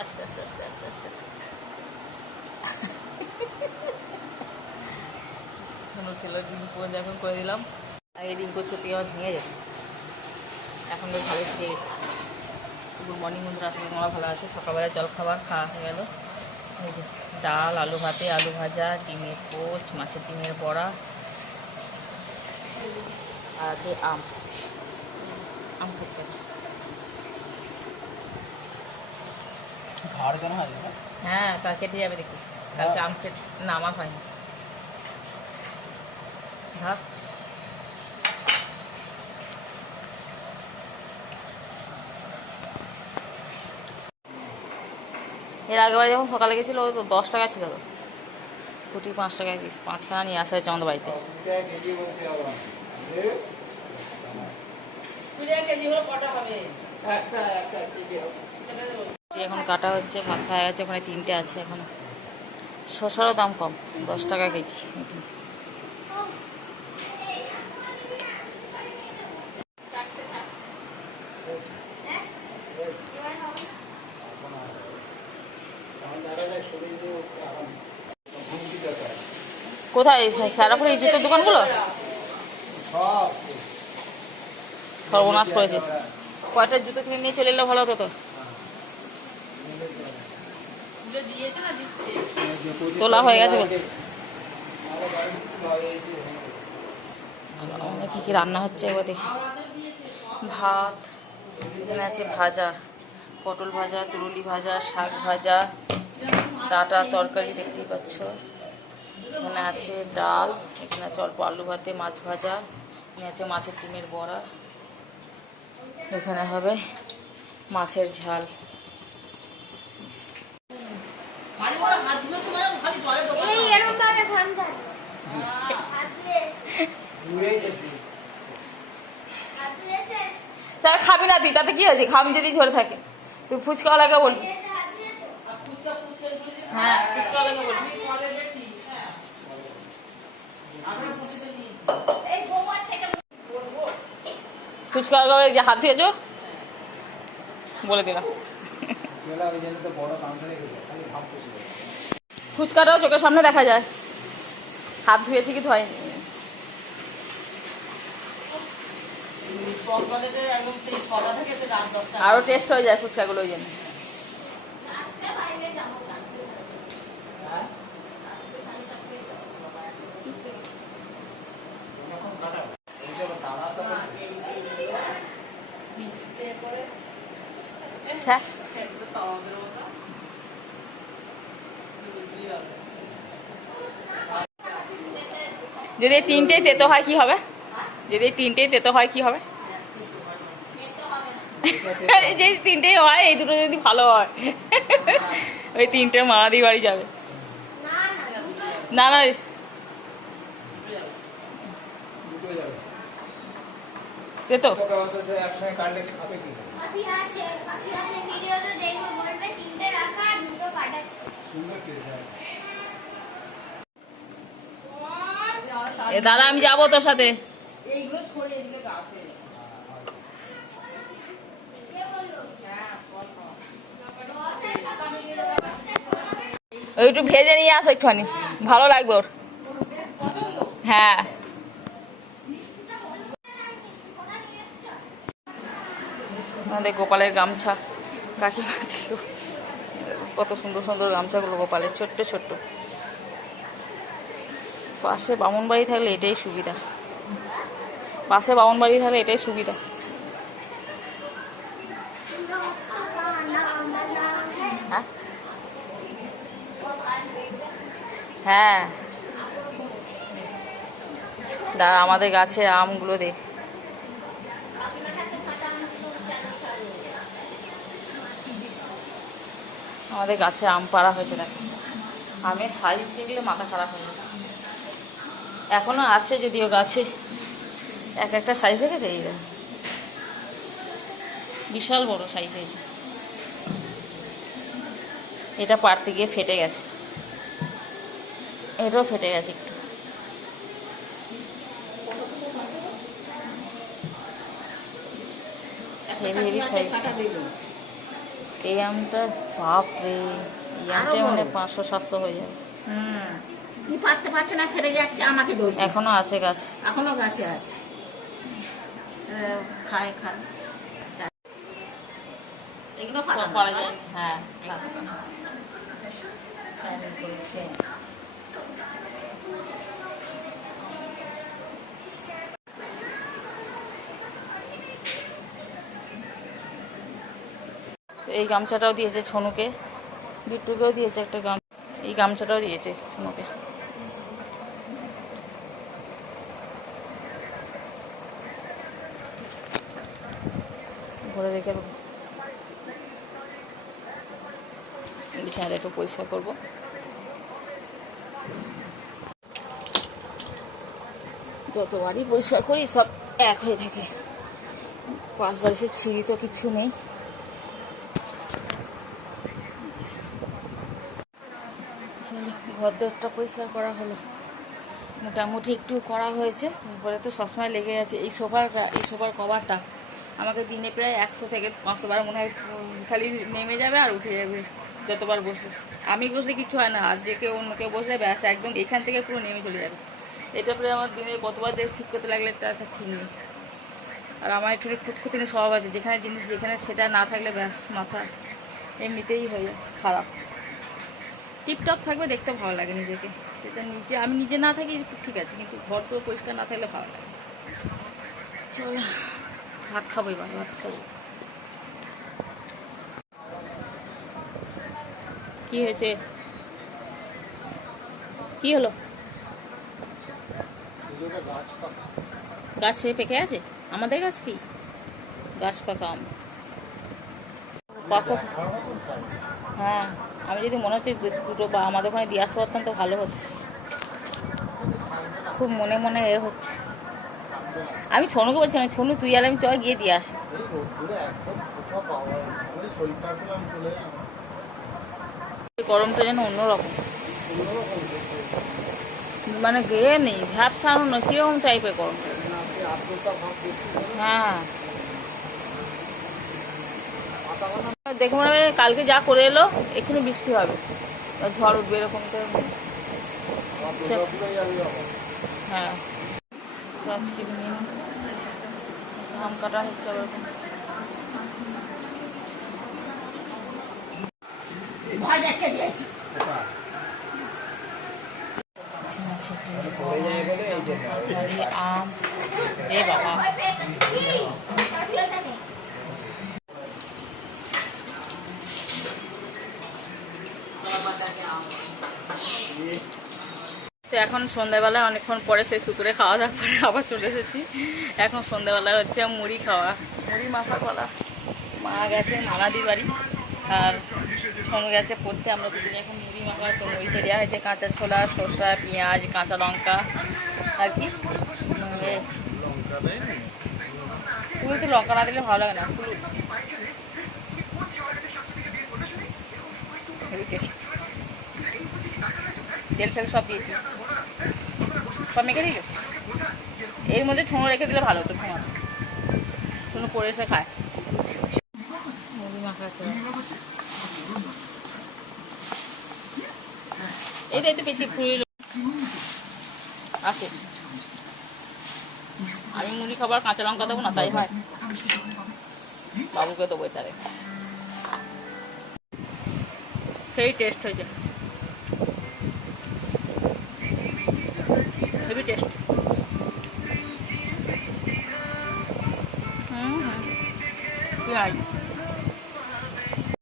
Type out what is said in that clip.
আস্তে আস্তে আস্তে আস্তে আস্তে খেলো ডিম পোজ এখন করে দিলাম। আগে ডিম পোজ করতে গিয়ে আমার ভেঙে যেত, এখন বেশ ভালো শিখে গেছে। গুড মর্নিং বন্ধুরা, আসলে তোমরা ভালো আছে। সকালবেলা জল খাবার খাওয়া হয়ে গেল। এই যে ডাল, আলু ভাতে, আলু ভাজা, ডিমের পোচ, মাছের ডিমের বড়া, আর আছে আম খাচ্ছে। হ্যাঁ, কাল কেটে যাবে দেখিস। কালকে আম খেতে না, আমার হয়নি। ভাব এর আগেবার যখন সকালে গেছিলো ওই তো 10 টাকা ছিল, তো ফুটি 5 টাকায় পিস, 5খানা নিয়ে আসা হয়েছে আমাদের বাড়িতে। এখন কাটা হচ্ছে, ভাত খাওয়া গেছে, ওখানে 3টে আছে এখন। শসারও দাম কম, 10 টাকা কেজি। কোথায় সারাপুর এই জুতোর দোকানগুলো সর্বনাশ করেছে। কয়টা জুতো কিনে নিয়ে চলে এলে ভালো হতো তো। তোলা হয়ে গেছে বলছে। কি কি রান্না হচ্ছে এবার দেখি। ভাত, এখানে আছে ভাজা, পটল ভাজা, তুরুলি ভাজা, শাক ভাজা, ডাঁটা তরকারি দেখতেই পাচ্ছ। এখানে আছে ডাল, এখানে আছে অল্প আলু ভাতে, মাছ ভাজা, এখানে আছে মাছের ডিমের বড়া, এখানে হবে মাছের ঝাল। তা খাবি না তুই, তাতে কি হয়েছে? খাবি যদি ঝরে থাকে, তুই ফুচকাওয়ালাকে বলবি। হ্যাঁ, ফুচকাওয়ালাকে বলবি। ফুচকাওয়ালাকে যে হাত ধুয়েছো বলে দিলাম। ফুচকাটাও চোখের সামনে দেখা যায়, হাত ধুয়েছি কি ধোয়নি। আরো টেস্ট হয়ে যায় ফুচকাগুলো ওই জন্য। আচ্ছা, যদি 3টেই তেতো হয় কি হবে? যদি 3টেই তেতো হয় কি হবে? যে 3টেই হয়, এই দুটো যদি ভালো হয়, ওই 3টে মামাদি বাড়ি যাবে। না না, তেতো এ দাদা, আমি যাবো তোর সাথে। একটু ভেজে নিয়ে আসো একটুখানি, ভালো লাগবে ওর। হ্যাঁ, আমাদের গোপালের গামছা কাকিমা দিল। কত সুন্দর সুন্দর গামছাগুলো গোপালের, ছোট্ট ছোট্ট। পাশে বামুন বাড়ি থাকলে এটাই সুবিধা, পাশে বামুন বাড়ি থাকলে এটাই সুবিধা। হ্যাঁ, দাঁড়া, আমাদের গাছে আমগুলো দেখ। আমাদের গাছে আম পাড়া হয়েছে, দেখ। আমের সাইজ দেখলে মাথা খারাপ হয়ে যাবে। এখনো আছে যদিও গাছে, একটা সাইজ দেখেছে, এই বিশাল বড় সাইজ হয়েছে। এটা পাড়তে গিয়ে ফেটে গেছে, এটাও ফেটে গেছে একটু। Heavy heavy size. এই আমটা বাপরে, এই আমটা মানে 500-700 হয়ে যাবে। কি পারতে পারছে না, ফেলে যাচ্ছে, আমাকে দোষ দিচ্ছে। এখনো আছে গাছে, এখনো গাছে আছে। খায় খায় এগুলো সব পারা যায়। হ্যাঁ, তো এই গামছাটাও দিয়েছে ছনুকে, বিট্টুকেও দিয়েছে একটা এই গামছাটাও দিয়েছে ছনুকে। ঘরে রেখে দেবো, বিছানাটা একটু পরিষ্কার করবো। যতবারই পরিষ্কার করি সব এক হয়ে থাকে। পাঁচ বালিশের ছিঁড়ি তো কিছু নেই। ঘর দরটা পরিষ্কার করা হলো, মোটামুটি একটু করা হয়েছে। তারপরে তো সবসময় লেগে আছে এই সোফার কভারটা আমাকে দিনে প্রায় 100 থেকে 500 বার মনে হয় খালি নেমে যাবে আর উঠে যাবে যতবার বসবে। আমি বসলে কিছু হয় না, আর যে কেউ অন্য কেউ বসলে ব্যাস একদম এখান থেকে পুরো নেমে চলে যাবে। এটা প্রায় আমার দিনে কতবার যে ঠিক করতে লাগলে তা ঠিক নেই। আর আমার একটু খুঁতখুতিনি স্বভাব আছে, যেখানে জিনিস যেখানে সেটা না থাকলে ব্যাস মাথা এমনিতেই হয়ে যায় খারাপ। টিপটপ থাকবে দেখতে ভালো লাগে নিজেকে, সেটা আমি নিজে না থাকি ঠিক আছে, কিন্তু ঘর তো পরিষ্কার না থাকলে ভালো লাগে। চলো ভাত খাবো, এবার ভাত খাবো। কি হয়েছে, কি হলো? গাছে পেকে আছে? আমাদের গাছ কি গাছ পাকা আম? হ্যাঁ, আমি যদি মনে হচ্ছে দুটো বা আমাদের ওখানে দিয়ে আসতে পারতাম তো ভালো হতো। খুব মনে মনে এ হচ্ছে। আমি ছনুকে বলছিলাম, ছনু তুই আর আমি চল গিয়ে দিয়ে আসি। গরমটা যেন অন্যরকম, মানে গেয়ে নেই, ভ্যাপসানো না, কিরকম টাইপের গরম। হ্যাঁ, দেখুন কালকে যা করে এলো এক্ষুনি বৃষ্টি হবে, ঝড় উঠবে এরকম তো। হ্যাঁ, গাছ কিনে নিন, আম কাটা হচ্ছে আবার। আম এ বাবা, তো এখন সন্ধ্যাবেলায় অনেকক্ষণ পরে শেষ দুপুরে খাওয়া দাওয়া করে আবার চলে এসেছি। এখন সন্ধ্যাবেলায় হচ্ছে মুড়ি খাওয়া, মুড়ি মাখা কলা। মা গেছে মানাদির বাড়ি আর সোনু গেছে পড়তে। আমরা দুদিনে এখন মুড়ি মাখা, তো মুড়িতে দেওয়া হয়েছে কাঁচা ছোলা, শসা, পেঁয়াজ, কাঁচা লঙ্কা আর কি। তুমি তো লঙ্কা না দিলে ভালো লাগে না, তেল ফেল সব দিয়েছি, সব মেখে দিলে। এর মধ্যে ছোঁড়ো রেখে দিলে ভালো হতো, ছোঁড়ো পরে এসে খায়। মুড়ি মাখা আছে, এইটা একটু বেশি ফুল আছে। আমি মুড়ি খাবার কাঁচা লঙ্কা দেবো না, তাই হয় বাবুকে দেবো এটারে, সেই টেস্ট হয়েছে, হেভি টেস্ট। পেঁয়াজ